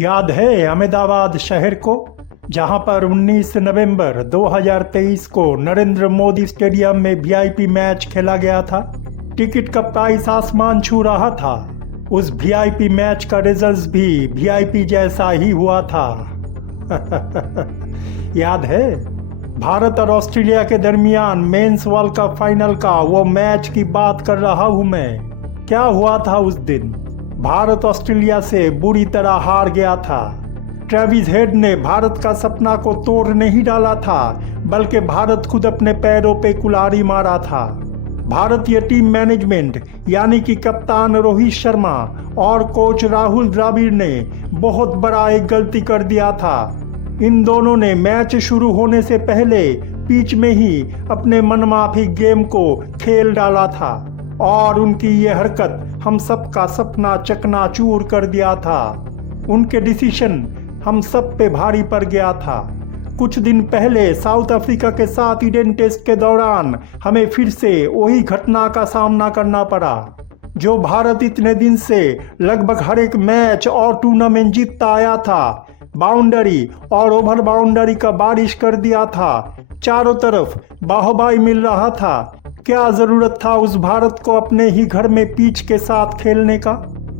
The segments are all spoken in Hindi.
याद है अहमदाबाद शहर को, जहां पर 19 नवंबर 2023 को नरेंद्र मोदी स्टेडियम में वीआईपी मैच खेला गया था। टिकट का प्राइस आसमान छू रहा था। उस वीआईपी मैच का रिजल्ट भी वीआईपी जैसा ही हुआ था। याद है भारत और ऑस्ट्रेलिया के दरमियान मेंस वर्ल्ड कप फाइनल का वो मैच की बात कर रहा हूं मैं। क्या हुआ था उस दिन? भारत ऑस्ट्रेलिया से बुरी तरह हार गया था। ट्रेविस हेड ने भारत का सपना को तोड़ नहीं डाला था, बल्कि भारत खुद अपने पैरों पे कुल्हाड़ी मारा था। भारतीय टीम मैनेजमेंट यानी कि कप्तान रोहित शर्मा और कोच राहुल द्रविड़ ने बहुत बड़ा एक गलती कर दिया था। इन दोनों ने मैच शुरू होने से पहले पिच में ही अपने मनमाफिक गेम को खेल डाला था और उनकी ये हरकत हम सब का सपना चकनाचूर कर दिया था। उनके डिसीजन हम सब पे भारी पड़ गया था। कुछ दिन पहले साउथ अफ्रीका के साथ ईडन टेस्ट के दौरान हमें फिर से वही घटना का सामना करना पड़ा, जो भारत इतने दिन से लगभग हर एक मैच और टूर्नामेंट जीतता आया था। बाउंड्री और ओवर बाउंड्री का बारिश कर दिया था, चारों तरफ बाहुबाई मिल रहा था। क्या जरूरत था उस भारत को अपने ही घर में पिच के साथ खेलने का?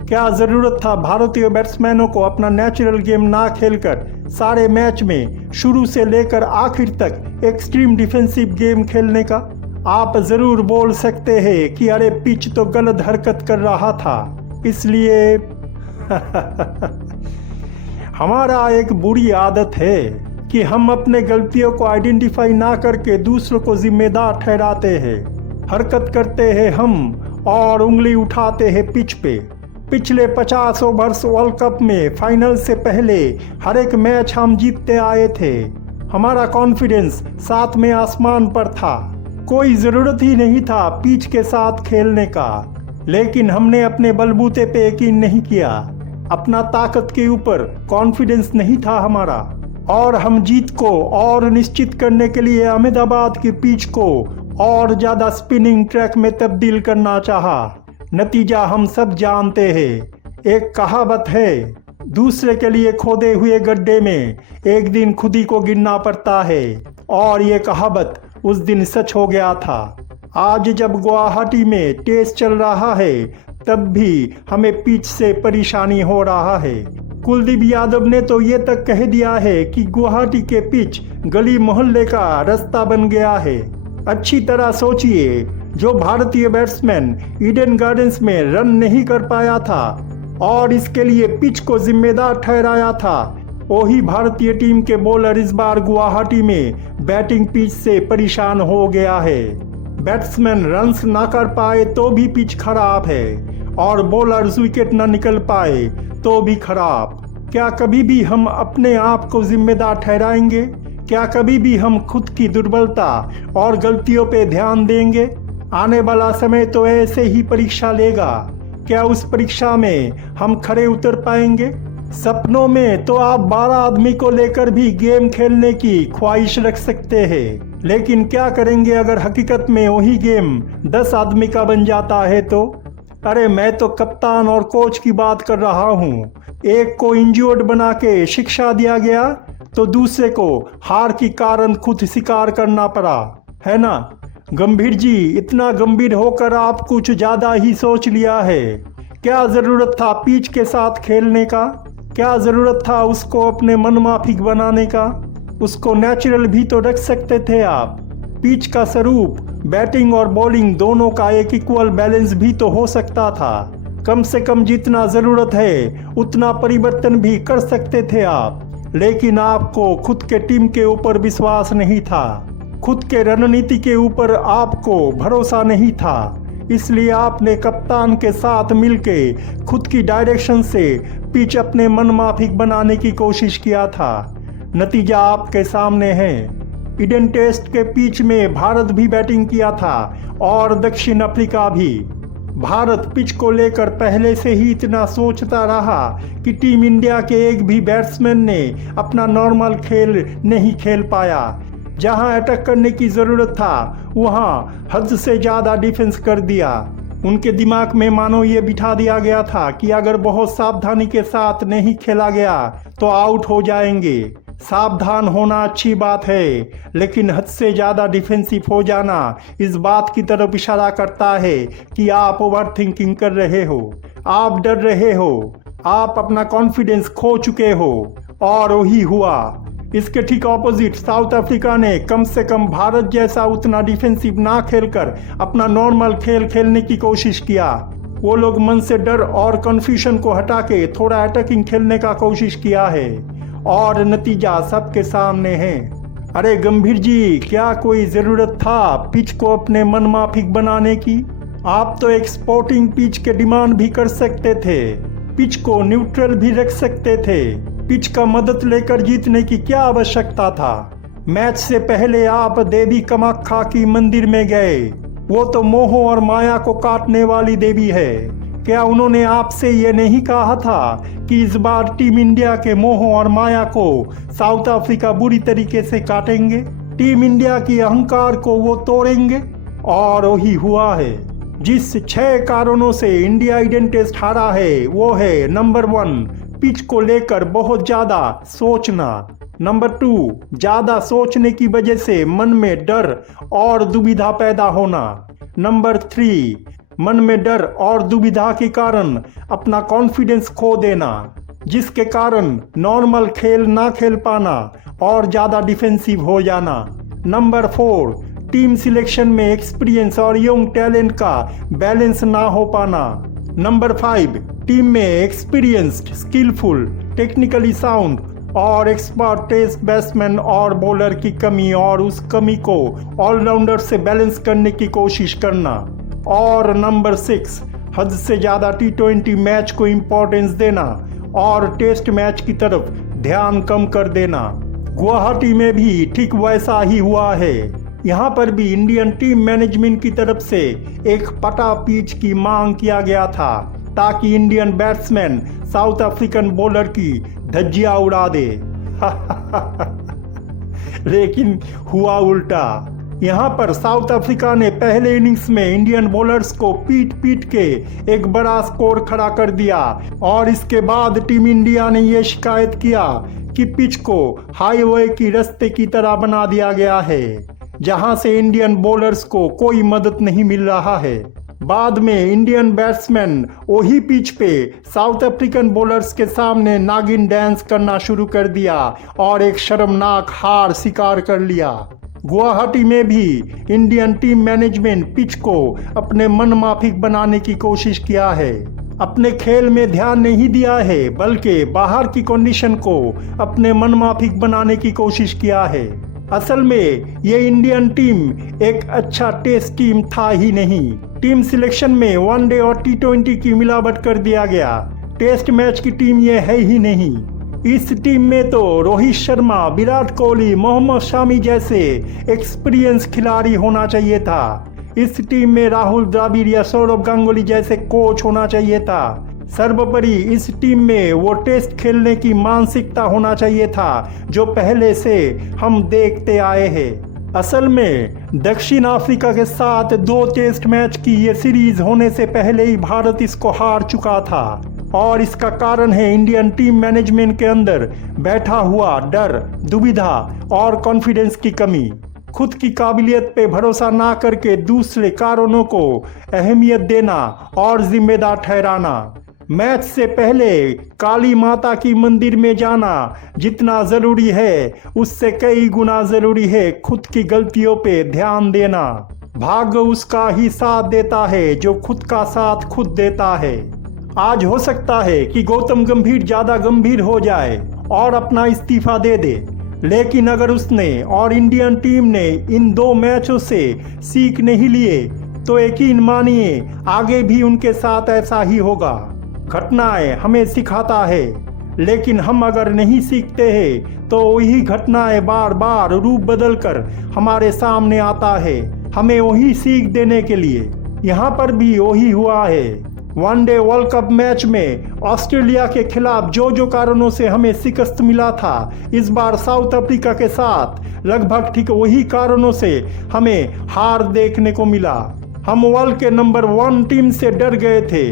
क्या जरूरत था भारतीय बैट्समैनों को अपना नेचुरल गेम ना खेलकर सारे मैच में शुरू से लेकर आखिर तक एक्सट्रीम डिफेंसिव गेम खेलने का? आप जरूर बोल सकते हैं कि अरे पिच तो गलत हरकत कर रहा था इसलिए। हमारा एक बुरी आदत है कि हम अपने गलतियों को आइडेंटिफाई ना करके दूसरों को जिम्मेदार ठहराते हैं। हरकत करते हैं हम और उंगली उठाते हैं पिच पे। पिछले 50 ओवर्स वर्ल्ड कप में फाइनल से पहले हर एक मैच हम जीतते आए थे। हमारा कॉन्फिडेंस साथ में आसमान पर था। कोई जरूरत ही नहीं था पिच के साथ खेलने का, लेकिन हमने अपने बलबूते पे यकीन नहीं किया। अपना ताकत के ऊपर कॉन्फिडेंस नहीं था हमारा, और हम जीत को और निश्चित करने के लिए अहमदाबाद की पिच को और ज्यादा स्पिनिंग ट्रैक में तब्दील करना चाहा। नतीजा हम सब जानते हैं। एक कहावत है, दूसरे के लिए खोदे हुए गड्ढे में एक दिन खुद ही को गिरना पड़ता है, और ये कहावत उस दिन सच हो गया था। आज जब गुवाहाटी में टेस्ट चल रहा है, तब भी हमें पिच से परेशानी हो रहा है। कुलदीप यादव ने तो ये तक कह दिया है कि गुवाहाटी के पिच गली मोहल्ले का रास्ता बन गया है। अच्छी तरह सोचिए, जो भारतीय बैट्समैन ईडन गार्डन्स में रन नहीं कर पाया था और इसके लिए पिच को जिम्मेदार ठहराया था, वही भारतीय टीम के बॉलर इस बार गुवाहाटी में बैटिंग पिच से परेशान हो गया है। बैट्समैन रन्स ना कर पाए तो भी पिच खराब है, और बॉलर्स विकेट न निकल पाए तो भी खराब। क्या कभी भी हम अपने आप को जिम्मेदार ठहराएंगे? क्या कभी भी हम खुद की दुर्बलता और गलतियों पे ध्यान देंगे? आने वाला समय तो ऐसे ही परीक्षा लेगा। क्या उस परीक्षा में हम खरे उतर पाएंगे? सपनों में तो आप 12 आदमी को लेकर भी गेम खेलने की ख्वाहिश रख सकते हैं, लेकिन क्या करेंगे अगर हकीकत में वही गेम 10 आदमी का बन जाता है तो? अरे मैं तो कप्तान और कोच की बात कर रहा हूँ। एक को इंज्योर्ड बना के शिक्षा दिया गया तो दूसरे को हार की कारण खुद स्वीकार करना पड़ा, है ना? गंभीर जी, इतना गंभीर होकर आप कुछ ज्यादा ही सोच लिया है। क्या जरूरत था पिच के साथ खेलने का? क्या जरूरत था उसको अपने मनमाफिक बनाने का? उसको नेचुरल भी तो रख सकते थे आप। पिच का स्वरूप बैटिंग और बॉलिंग दोनों का एक इक्वल बैलेंस भी तो हो सकता था। कम से कम जितना जरूरत है उतना परिवर्तन भी कर सकते थे आप, लेकिन आपको खुद के टीम के ऊपर विश्वास नहीं था। खुद के रणनीति के ऊपर आपको भरोसा नहीं था, इसलिए आपने कप्तान के साथ मिलके खुद की डायरेक्शन से पिच अपने मनमाफिक बनाने की कोशिश किया था। नतीजा आपके सामने है। ईडन टेस्ट के पिच में भारत भी बैटिंग किया था और दक्षिण अफ्रीका भी। भारत पिच को लेकर पहले से ही इतना सोचता रहा कि टीम इंडिया के एक भी बैट्समैन ने अपना नॉर्मल खेल नहीं खेल पाया। जहां अटैक करने की जरूरत था वहां हद से ज्यादा डिफेंस कर दिया। उनके दिमाग में मानो ये बिठा दिया गया था कि अगर बहुत सावधानी के साथ नहीं खेला गया तो आउट हो जाएंगे। सावधान होना अच्छी बात है, लेकिन हद से ज़्यादा डिफेंसिव हो जाना इस बात की तरफ इशारा करता है कि आप ओवर थिंकिंग कर रहे हो, आप डर रहे हो, आप अपना कॉन्फिडेंस खो चुके हो। और वही हुआ। इसके ठीक ऑपोजिट साउथ अफ्रीका ने कम से कम भारत जैसा उतना डिफेंसिव ना खेलकर अपना नॉर्मल खेल खेलने की कोशिश किया। वो लोग मन से डर और कंफ्यूजन को हटा के थोड़ा अटैकिंग खेलने का कोशिश किया है और नतीजा सबके सामने है। अरे गंभीर जी, क्या कोई जरूरत था पिच को अपने मन माफिक बनाने की? आप तो एक स्पोर्टिंग पिच के डिमांड भी कर सकते थे, पिच को न्यूट्रल भी रख सकते थे। पिच का मदद लेकर जीतने की क्या आवश्यकता था? मैच से पहले आप देवी कामाख्या की मंदिर में गए, वो तो मोह और माया को काटने वाली देवी है। क्या उन्होंने आपसे ये नहीं कहा था कि इस बार टीम इंडिया के मोह और माया को साउथ अफ्रीका बुरी तरीके से काटेंगे, टीम इंडिया की अहंकार को वो तोड़ेंगे? और वही हुआ है। जिस 6 कारणों से इंडिया ईडन टेस्ट हारा है वो है: नंबर 1, पिच को लेकर बहुत ज्यादा सोचना। नंबर 2, ज्यादा सोचने की वजह से मन में डर और दुविधा पैदा होना। नंबर 3, मन में डर और दुविधा के कारण अपना कॉन्फिडेंस खो देना, जिसके कारण नॉर्मल खेल ना खेल पाना और ज्यादा डिफेंसिव हो जाना। नंबर 4, टीम सिलेक्शन में एक्सपीरियंस और यंग टैलेंट का बैलेंस ना हो पाना। नंबर 5, टीम में एक्सपीरियंस्ड, स्किलफुल, टेक्निकली साउंड और एक्सपर्ट टेस्ट बैट्समैन और बॉलर की कमी और उस कमी को ऑलराउंडर से बैलेंस करने की कोशिश करना। और नंबर 6, हद से ज़्यादा T20 मैच को इम्पोर्टेंस देना और टेस्ट मैच की तरफ ध्यान कम कर देना। गुवाहाटी में भी ठीक वैसा ही हुआ है। यहाँ पर भी इंडियन टीम मैनेजमेंट की तरफ से एक पटा पिच की मांग किया गया था ताकि Indian batsman south African bowler की धज्जियां उड़ा दे। लेकिन हुआ उल्टा। यहाँ पर साउथ अफ्रीका ने पहले इनिंग्स में इंडियन बॉलर्स को पीट पीट के एक बड़ा स्कोर खड़ा कर दिया और इसके बाद टीम इंडिया ने यह शिकायत किया कि पिच को हाईवे की रास्ते की तरह बना दिया गया है, जहां से इंडियन बॉलर्स को कोई मदद नहीं मिल रहा है। बाद में इंडियन बैट्समैन वही पिच पे साउथ अफ्रीकन बॉलर्स के सामने नागिन डांस करना शुरू कर दिया और एक शर्मनाक हार स्वीकार कर लिया। गुवाहाटी में भी इंडियन टीम मैनेजमेंट पिच को अपने मन माफिक बनाने की कोशिश किया है, अपने खेल में ध्यान नहीं दिया है, बल्कि बाहर की कंडीशन को अपने मन माफिक बनाने की कोशिश किया है। असल में ये इंडियन टीम एक अच्छा टेस्ट टीम था ही नहीं। टीम सिलेक्शन में वनडे और T20 की मिलावट कर दिया गया। टेस्ट मैच की टीम ये है ही नहीं। इस टीम में तो रोहित शर्मा, विराट कोहली, मोहम्मद शामी जैसे एक्सपीरियंस खिलाड़ी होना चाहिए था। इस टीम में राहुल द्रविड़ या सौरव गांगुली जैसे कोच होना चाहिए था। सर्वोपरि इस टीम में वो टेस्ट खेलने की मानसिकता होना चाहिए था जो पहले से हम देखते आए हैं। असल में दक्षिण अफ्रीका के साथ 2 टेस्ट मैच की ये सीरीज होने से पहले ही भारत इसको हार चुका था और इसका कारण है इंडियन टीम मैनेजमेंट के अंदर बैठा हुआ डर, दुविधा और कॉन्फिडेंस की कमी। खुद की काबिलियत पे भरोसा ना करके दूसरे कारणों को अहमियत देना और जिम्मेदार ठहराना। मैच से पहले काली माता की मंदिर में जाना जितना जरूरी है, उससे कई गुना जरूरी है खुद की गलतियों पे ध्यान देना। भाग्य उसका ही साथ देता है जो खुद का साथ खुद देता है। आज हो सकता है कि गौतम गंभीर ज्यादा गंभीर हो जाए और अपना इस्तीफा दे दे, लेकिन अगर उसने और इंडियन टीम ने इन 2 मैचों से सीख नहीं लिए तो यकीन मानिए आगे भी उनके साथ ऐसा ही होगा। घटनाएं हमें सिखाता है, लेकिन हम अगर नहीं सीखते हैं तो वही घटनाएं बार बार रूप बदलकर हमारे सामने आता है, हमें वही सीख देने के लिए। यहाँ पर भी वही हुआ है। वनडे वर्ल्ड कप मैच में ऑस्ट्रेलिया के खिलाफ जो कारणों से हमें शिकस्त मिला था, इस बार साउथ अफ्रीका के साथ लगभग ठीक वही कारणों से हमें हार देखने को मिला। हम वर्ल्ड के नंबर 1 टीम से डर गए थे।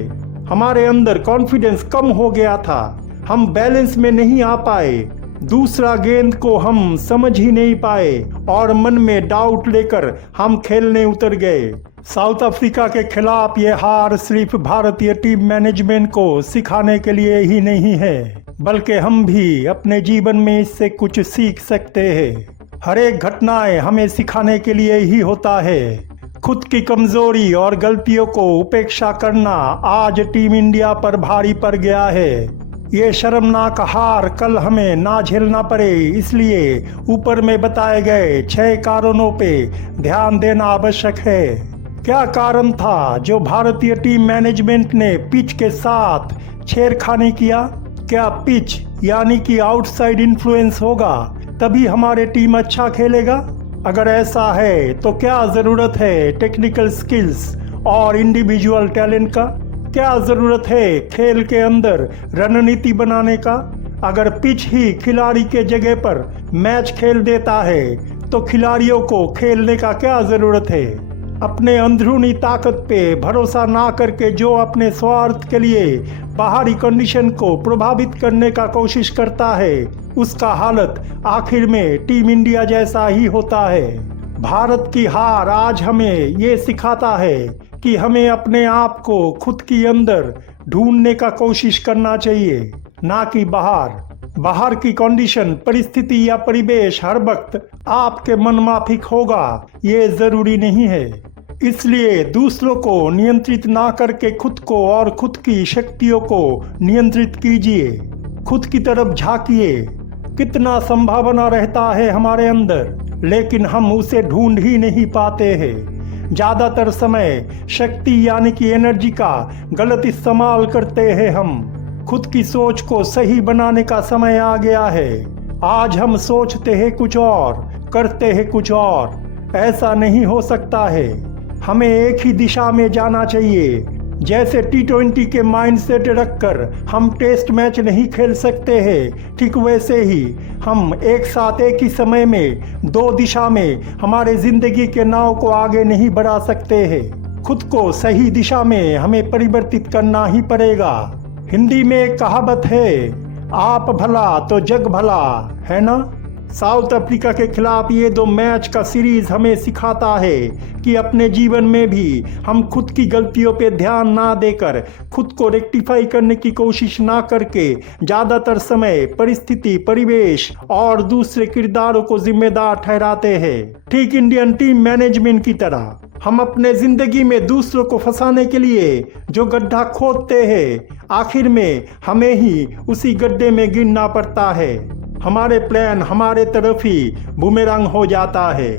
हमारे अंदर कॉन्फिडेंस कम हो गया था। हम बैलेंस में नहीं आ पाए। दूसरा गेंद को हम समझ ही नहीं पाए और मन में डाउट लेकर हम खेलने उतर गए। साउथ अफ्रीका के खिलाफ ये हार सिर्फ भारतीय टीम मैनेजमेंट को सिखाने के लिए ही नहीं है, बल्कि हम भी अपने जीवन में इससे कुछ सीख सकते हैं। हर एक घटनाएं हमें सिखाने के लिए ही होता है। खुद की कमजोरी और गलतियों को उपेक्षा करना आज टीम इंडिया पर भारी पड़ गया है। ये शर्मनाक हार कल हमें ना झेलना पड़े, इसलिए ऊपर में बताए गए 6 कारणों पे ध्यान देना आवश्यक है। क्या कारण था जो भारतीय टीम मैनेजमेंट ने पिच के साथ छेड़खानी किया? क्या पिच यानी कि आउटसाइड इन्फ्लुएंस होगा तभी हमारे टीम अच्छा खेलेगा? अगर ऐसा है तो क्या जरूरत है टेक्निकल स्किल्स और इंडिविजुअल टैलेंट का? क्या जरूरत है खेल के अंदर रणनीति बनाने का? अगर पिच ही खिलाड़ी के जगह पर मैच खेल देता है तो खिलाड़ियों को खेलने का क्या जरूरत है? अपने अंदरूनी ताकत पे भरोसा ना करके जो अपने स्वार्थ के लिए बाहरी कंडीशन को प्रभावित करने का कोशिश करता है, उसका हालत आखिर में टीम इंडिया जैसा ही होता है। भारत की हार आज हमें ये सिखाता है कि हमें अपने आप को खुद के अंदर ढूंढने का कोशिश करना चाहिए, ना कि बाहर की कंडीशन, परिस्थिति या परिवेश हर वक्त आपके मन माफिक होगा, ये जरूरी नहीं है। इसलिए दूसरों को नियंत्रित ना करके खुद को और खुद की शक्तियों को नियंत्रित कीजिए। खुद की तरफ झांकिए। कितना संभावना रहता है हमारे अंदर, लेकिन हम उसे ढूंढ ही नहीं पाते हैं। ज्यादातर समय शक्ति यानी कि एनर्जी का गलत इस्तेमाल करते हैं हम। खुद की सोच को सही बनाने का समय आ गया है। आज हम सोचते हैं कुछ और, करते हैं कुछ और। ऐसा नहीं हो सकता है। हमें एक ही दिशा में जाना चाहिए। जैसे T20 के माइंडसेट रखकर हम टेस्ट मैच नहीं खेल सकते हैं, ठीक वैसे ही हम एक साथ एक ही समय में 2 दिशा में हमारे जिंदगी के नाव को आगे नहीं बढ़ा सकते हैं। खुद को सही दिशा में हमें परिवर्तित करना ही पड़ेगा। हिंदी में एक कहावत है, आप भला तो जग भला, है ना? साउथ अफ्रीका के खिलाफ ये 2 मैच का सीरीज हमें सिखाता है कि अपने जीवन में भी हम खुद की गलतियों पे ध्यान ना देकर, खुद को रेक्टिफाई करने की कोशिश ना करके ज्यादातर समय परिस्थिति, परिवेश और दूसरे किरदारों को जिम्मेदार ठहराते हैं। ठीक इंडियन टीम मैनेजमेंट की तरह हम अपने जिंदगी में दूसरों को फंसाने के लिए जो गड्ढा खोदते हैं, आखिर में हमें ही उसी गड्ढे में गिरना पड़ता है। हमारे प्लान हमारे तरफ ही बूमेरंग हो जाता है।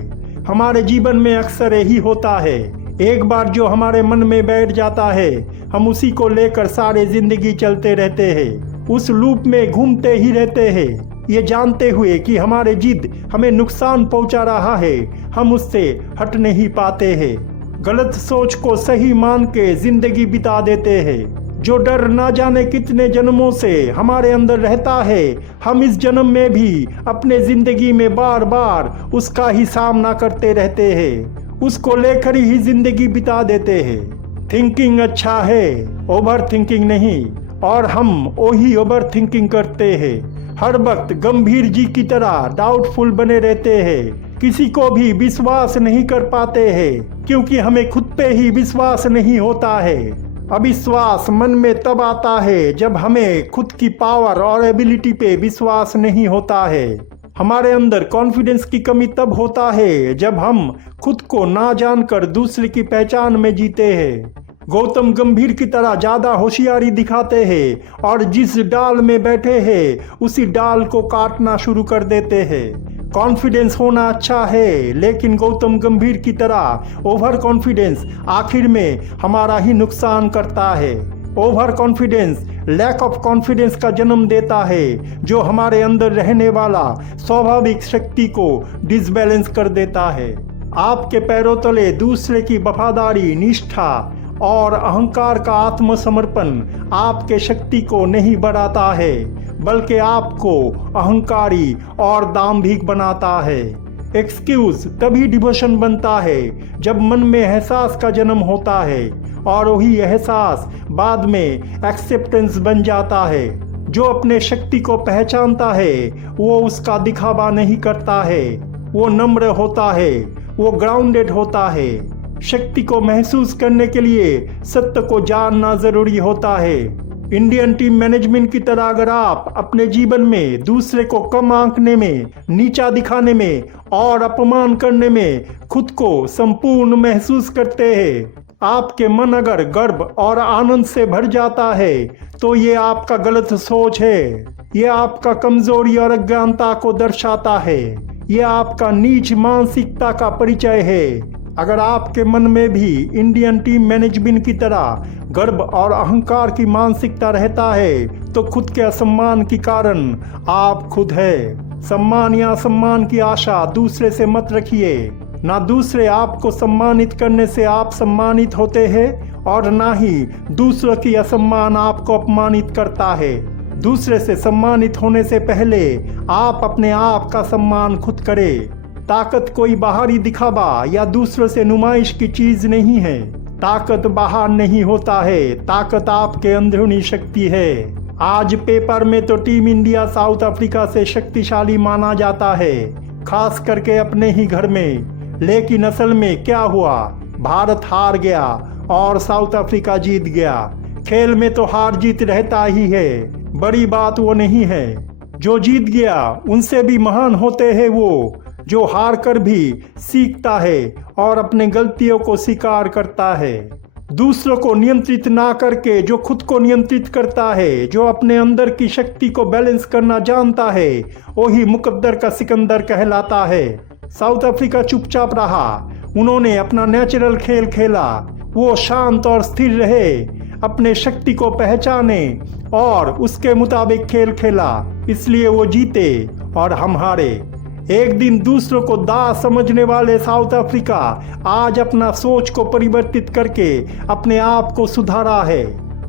हमारे जीवन में अक्सर यही होता है। एक बार जो हमारे मन में बैठ जाता है, हम उसी को लेकर सारे जिंदगी चलते रहते हैं। उस लूप में घूमते ही रहते हैं, ये जानते हुए कि हमारे जिद हमें नुकसान पहुंचा रहा है। हम उससे हट नहीं पाते हैं। गलत सोच को सही मान के जिंदगी बिता देते हैं। जो डर ना जाने कितने जन्मों से हमारे अंदर रहता है, हम इस जन्म में भी अपने जिंदगी में बार बार उसका ही सामना करते रहते हैं। उसको लेकर ही जिंदगी बिता देते हैं। थिंकिंग अच्छा है, ओवर थिंकिंग नहीं। और हम वही ओवर थिंकिंग करते हैं। हर वक्त गंभीर जी की तरह डाउटफुल बने रहते हैं। किसी को भी विश्वास नहीं कर पाते हैं, क्योंकि हमें खुद पे ही विश्वास नहीं होता है। अविश्वास मन में तब आता है जब हमें खुद की पावर और एबिलिटी पे विश्वास नहीं होता है। हमारे अंदर कॉन्फिडेंस की कमी तब होता है जब हम खुद को ना जानकर दूसरे की पहचान में जीते हैं। गौतम गंभीर की तरह ज्यादा होशियारी दिखाते हैं और जिस डाल में बैठे हैं उसी डाल को काटना शुरू कर देते हैं। कॉन्फिडेंस होना अच्छा है, लेकिन गौतम गंभीर की तरह ओवर कॉन्फिडेंस आखिर में हमारा ही नुकसान करता है। Over confidence lack of confidence का जन्म देता है, जो हमारे अंदर रहने वाला स्वाभाविक शक्ति को डिसबैलेंस कर देता है। आपके पैरों तले दूसरे की वफादारी, निष्ठा और अहंकार का आत्मसमर्पण आपके शक्ति को नहीं बढ़ाता है, बल्कि आपको अहंकारी और दाम्भिक बनाता है। एक्सक्यूज तभी डिवोशन बनता है जब मन में एहसास का जन्म होता है और वही एहसास बाद में एक्सेप्टेंस बन जाता है। जो अपने शक्ति को पहचानता है वो उसका दिखावा नहीं करता है, वो नम्र होता है, वो ग्राउंडेड होता है। शक्ति को महसूस करने के लिए सत्य को जानना जरूरी होता है। इंडियन टीम मैनेजमेंट की तरह अगर आप अपने जीवन में दूसरे को कम आंकने में, नीचा दिखाने में और अपमान करने में खुद को संपूर्ण महसूस करते हैं, आपके मन अगर गर्व और आनंद से भर जाता है तो ये आपका गलत सोच है। ये आपका कमजोरी और अज्ञानता को दर्शाता है। ये आपका नीच मानसिकता का परिचय है। अगर आपके मन में भी इंडियन टीम मैनेजमेंट की तरह गर्व और अहंकार की मानसिकता रहता है तो खुद के असम्मान के कारण आप खुद है। सम्मान या सम्मान की आशा दूसरे से मत रखिए। ना दूसरे आपको सम्मानित करने से आप सम्मानित होते हैं और ना ही दूसरों की असम्मान आपको अपमानित करता है। दूसरे से सम्मानित होने से पहले आप अपने आप का सम्मान खुद करें। ताकत कोई बाहरी दिखावा या दूसरों से नुमाइश की चीज नहीं है। ताकत बाहर नहीं होता है, ताकत आपके अंदरूनी शक्ति है। आज पेपर में तो टीम इंडिया साउथ अफ्रीका से शक्तिशाली माना जाता है, खास करके अपने ही घर में। लेकिन असल में क्या हुआ? भारत हार गया और साउथ अफ्रीका जीत गया। खेल में तो हार जीत रहता ही है, बड़ी बात वो नहीं है। जो जीत गया उनसे भी महान होते हैं वो जो हार कर भी सीखता है और अपने गलतियों को स्वीकार करता है। दूसरों को नियंत्रित ना करके जो खुद को नियंत्रित करता है, जो अपने अंदर की शक्ति को बैलेंस करना जानता है, वही मुकद्दर का सिकंदर कहलाता है। साउथ अफ्रीका चुपचाप रहा, उन्होंने अपना नेचुरल खेल खेला। वो शांत और स्थिर रहे, अपने शक्ति को पहचाने और उसके मुताबिक खेल खेला, इसलिए वो जीते और हम हारे। एक दिन दूसरों को दास समझने वाले साउथ अफ्रीका आज अपना सोच को परिवर्तित करके अपने आप को सुधारा है।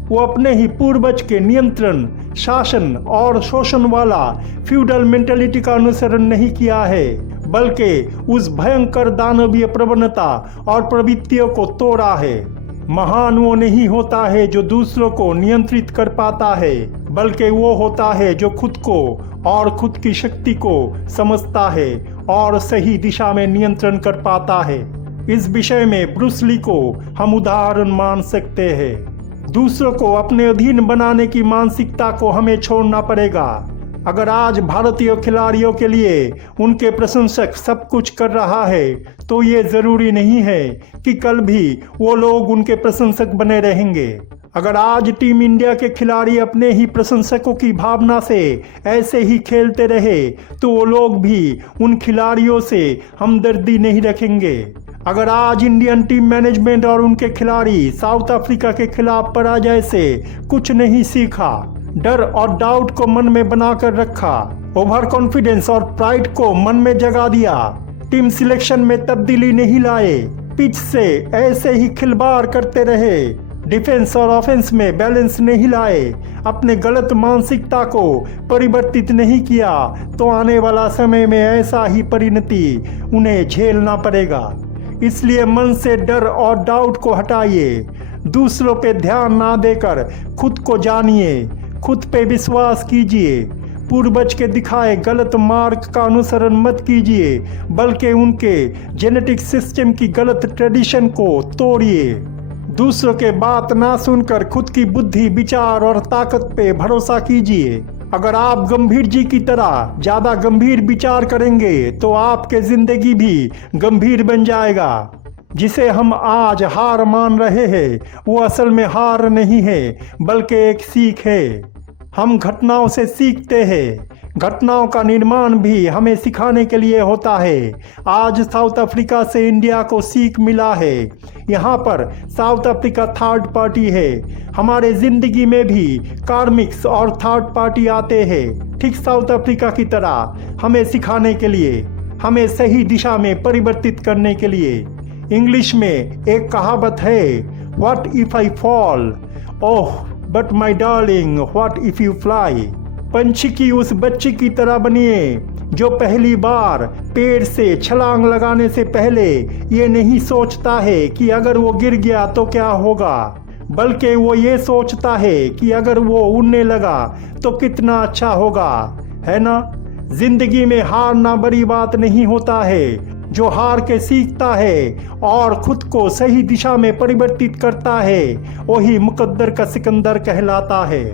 वो अपने ही पूर्वज के नियंत्रण, शासन और शोषण वाला फ्यूडल मेंटेलिटी का अनुसरण नहीं किया है, बल्कि उस भयंकर दानवीय प्रवणता और प्रवृत्तियों को तोड़ा है। महान वो नहीं होता है जो दूसरों को नियंत्रित कर पाता है, बल्कि वो होता है जो खुद को और खुद की शक्ति को समझता है और सही दिशा में नियंत्रण कर पाता है। इस विषय में ब्रूस ली को हम उदाहरण मान सकते हैं। दूसरों को अपने अधीन बनाने की मानसिकता को हमें छोड़ना पड़ेगा। अगर आज भारतीय खिलाड़ियों के लिए उनके प्रशंसक सब कुछ कर रहा है तो ये जरूरी नहीं है कि कल भी वो लोग उनके प्रशंसक बने रहेंगे। अगर आज टीम इंडिया के खिलाड़ी अपने ही प्रशंसकों की भावना से ऐसे ही खेलते रहे तो वो लोग भी उन खिलाड़ियों से हमदर्दी नहीं रखेंगे। अगर आज इंडियन टीम मैनेजमेंट और उनके खिलाड़ी साउथ अफ्रीका के खिलाफ पराजय से कुछ नहीं सीखा, डर और डाउट को मन में बनाकर रखा, ओवर कॉन्फिडेंस और प्राइड को मन में जगा दिया, टीम सिलेक्शन में तब्दीली नहीं लाए, पिच से ऐसे ही खिलवाड़ करते रहे, डिफेंस और ऑफेंस में बैलेंस नहीं लाए, अपने गलत मानसिकता को परिवर्तित नहीं किया तो आने वाला समय में ऐसा ही परिणति उन्हें झेलना पड़ेगा। इसलिए मन से डर और डाउट को हटाइए, दूसरों पे ध्यान ना देकर खुद को जानिए, खुद पे विश्वास कीजिए। पूर्वज के दिखाए गलत मार्ग का अनुसरण मत कीजिए, बल्कि उनके जेनेटिक सिस्टम की गलत ट्रेडिशन को तोड़िए। दूसरों के बात ना सुनकर खुद की बुद्धि, विचार और ताकत पे भरोसा कीजिए। अगर आप गंभीर जी की तरह ज्यादा गंभीर विचार करेंगे तो आपके जिंदगी भी गंभीर बन जाएगा। जिसे हम आज हार मान रहे हैं वो असल में हार नहीं है, बल्कि एक सीख है। हम घटनाओं से सीखते हैं, घटनाओं का निर्माण भी हमें सिखाने के लिए होता है। आज साउथ अफ्रीका से इंडिया को सीख मिला है। यहाँ पर साउथ अफ्रीका थर्ड पार्टी है। हमारे जिंदगी में भी कार्मिक्स और थर्ड पार्टी आते हैं, ठीक साउथ अफ्रीका की तरह हमें सिखाने के लिए, हमें सही दिशा में परिवर्तित करने के लिए। इंग्लिश में एक कहावत है, what if I fall, oh but my darling what if you fly. पंछी की उस बच्ची की तरह बनिए जो पहली बार पेड़ से छलांग लगाने से पहले ये नहीं सोचता है कि अगर वो गिर गया तो क्या होगा, बल्कि वो ये सोचता है कि अगर वो उड़ने लगा तो कितना अच्छा होगा, है ना। जिंदगी में हारना बड़ी बात नहीं होता है। जो हार के सीखता है और खुद को सही दिशा में परिवर्तित करता है वही मुकद्दर का सिकंदर कहलाता है।